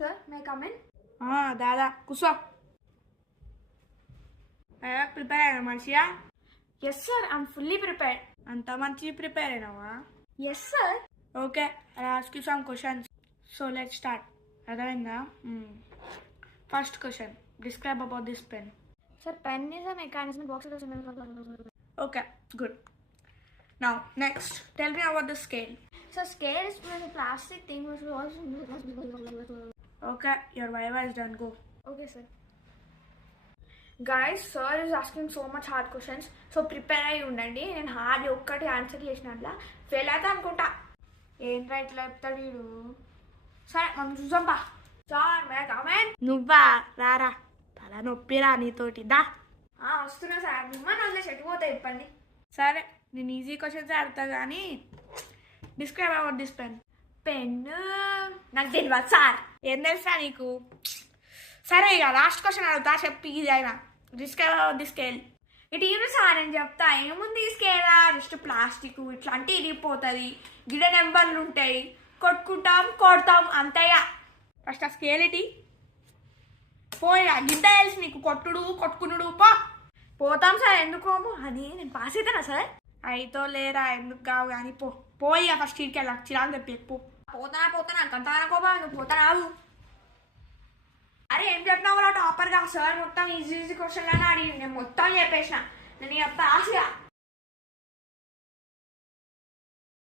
Sir, may I come in? దాదా కూసో prepare అయినా మంచిగా? Yes, sir. I'm fully prepared. అంత మంచిగా ప్రిపేర్ అయినావా? Yes, sir. Okay, I ask you some questions. So let's start. అర్థమైందా? First question, describe about this pen. Sir, pen is a mechanism box of the okay, good. Now next, tell me about the scale. So scale is a plastic thing which was okay, your viva is done, go. Okay, sir. Guys, sir is asking so much hard questions. So prepare అయ్యి ఉండండి. నేను hard ఒక్కటి answer చేసినట్లా fail అవుతా అనుకుంటా. ఏంట్రా ఇట్లా చెప్తాడు వీడు. సరే మనం చూసాం బా. సార్ మే కమెంట్. నువ్వా? రారా, తల నొప్పిరా నీతోటి, దా. వస్తున్నా సార్. మిమ్మల్ని వదిలే చెట్టు పోతాయి ఇప్పండి. సరే, నేను ఈజీ క్వశ్చన్స్ అడుగుతా కానీ describe about this pen. Pen నాకు తెలియదు సార్. ఏం తెలుసా నీకు? సరే, ఇక లాస్ట్ క్వశ్చన్ అడుగుతా, చెప్పి ఇది అయినా. Describe about the scale. ఇటు ఇవి సార్ అని చెప్తా. ఏముంది స్కేలా, జస్ట్ ప్లాస్టిక్ ఇట్లా అంటే ఇరిగిపోతుంది. గిడ నెంబర్లు ఉంటాయి, కొట్టుకుంటాం కొడతాం అంతయ్యా. ఫస్ట్ ఆ స్కేల్ ఇటీ పోయా. గింత తెలిసి నీకు కొట్టుడు కొట్టుకునుడు పోతాం సార్. ఎందుకోము అని నేను పాస్ అవుతానా సార్? అయితో లేరా, ఎందుకు కావు కానీ పోయా. ఫస్ట్ ఇటుకి వెళ్ళా, చిరాకు తెప్పి పో. పోతానా అంత అనుకోబా. నువ్వు పోతానావు. అరే ఏం చెప్పినావు టాపర్గా సార్? మొత్తం ఈజీ క్వశ్చన్లని అడిగి నేను మొత్తం చెప్పేసిన. నేను పాస్గా